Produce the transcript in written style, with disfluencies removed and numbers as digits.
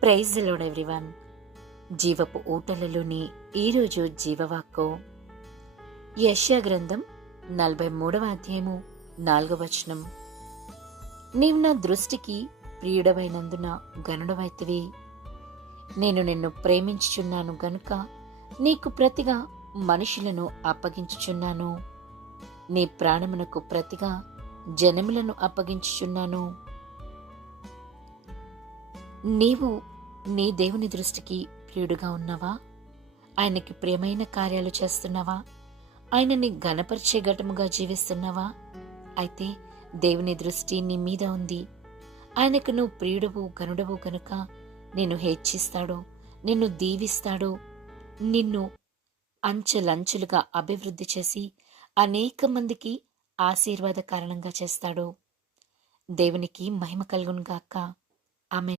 Praise the lord everyone. జీవపు ఊటలలోని ఈరోజు జీవవాక్కు యెషయా గ్రంథం 43వ అధ్యాయము 4వ వచనం. నీవు నా దృష్టికి ప్రియుడవైనందున గనుడవైతివి. నేను నిన్ను ప్రేమించుచున్నాను గనుక నీకు ప్రతిగా మనుషులను అప్పగించుచున్నాను. నీ ప్రాణమునకు ప్రతిగా జనములను అప్పగించుచున్నాను. నీవు నీ దేవుని దృష్టికి ప్రియుడుగా ఉన్నావా? ఆయనకి ప్రియమైన కార్యాలు చేస్తున్నావా? ఆయనని ఘనపరిచే ఘటముగా జీవిస్తున్నావా? అయితే దేవుని దృష్టి నీ మీద ఉంది. ఆయనకు నువ్వు ప్రియుడవు గనుడవు గనుక నిన్ను హెచ్చిస్తాడు, నిన్ను దీవిస్తాడు, నిన్ను అంచెలంచెలుగా అభివృద్ధి చేసి అనేక మందికి ఆశీర్వాద కారణంగా చేస్తాడు. దేవునికి మహిమ కలుగును గాక. ఆమేన్.